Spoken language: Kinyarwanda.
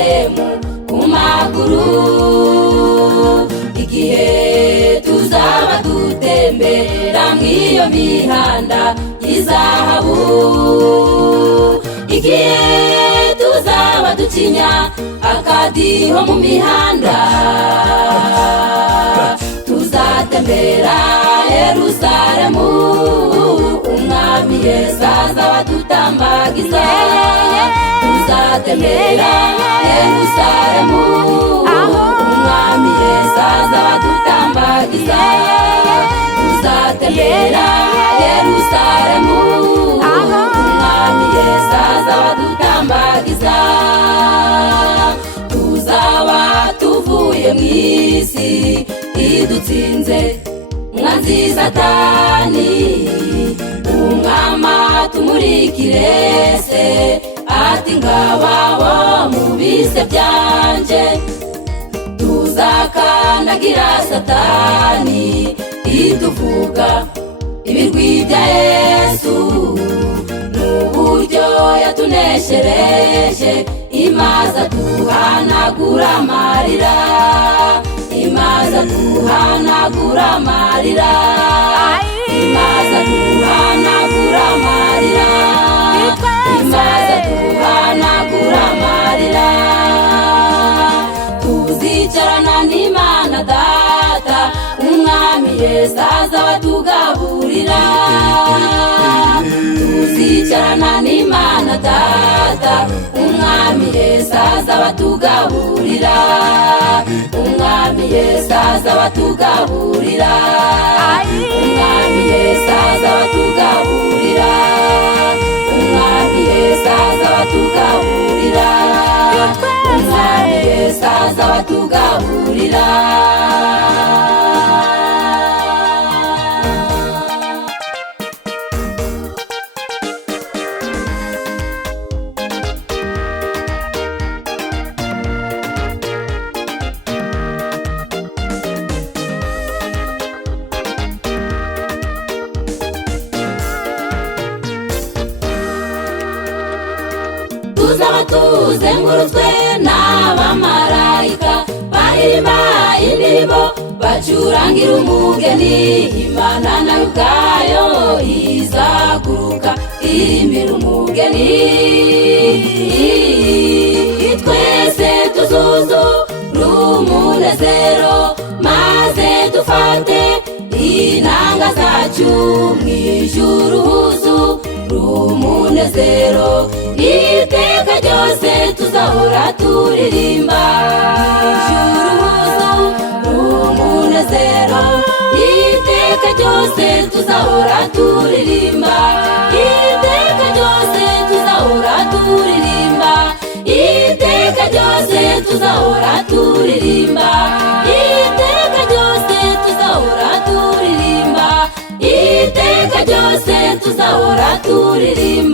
Yerusalemu ku maguru, igihe tuzaba dutembera mw'iyo mihanda y'izahabu, igihe tuzaba ducinya akadiho mu mihanda, tuzatembera Yerusalemu, umwami Yesu azaba dutambagiza. Tuzatembera Yerusalemu, umwami Yesu azaba dutambagiza. Tuzatembera Yerusalemu, umwami Yesu azaba dutambagiza. Tuzaba tuvuye mw'isi idutsinze umwanzi Satani, umwama tumurikire se ati ngabaho mu bise byanje. Tuzakandagira Satani iduvuga ibirwi bya Yesu, n'uburyo yatuneshereje, imaza duhanagura amarira, imaza duhanagura amarira, imaza duhanagura amarira, imaza duhanagura amarira. Tuzicarana n'Imana Data, umwami Yesu azaba tugaburira. Tuzicarana n'Imana Data, umwami Yesu azaba tugaburira, umwami Yesu azaba tugaburira, umwami Yesu azaba tugaburira, umwami Yesu azaba tugaburira, umwami Yesu azaba tugaburira. Tuzaba tuzengurutswe n'abamarayika baririmba indirimbo, bacurangira umugeni. Imana nayo ubwayo izaguruka irimbira umugeni. Twese tuzuzura umunezero, maze dufate inanga zacu mw'ijuru huzura umunezero. Iteka ryose tuzahora turirimba, ijuru huzura umunezero. Iteka ryose tuzahora turirimba, iteka ryose tuzahora turirimba, iteka ryose tuzahora turirimba, iteka ryose tuzahora turirimba, iteka ryose tuzahora turirimba.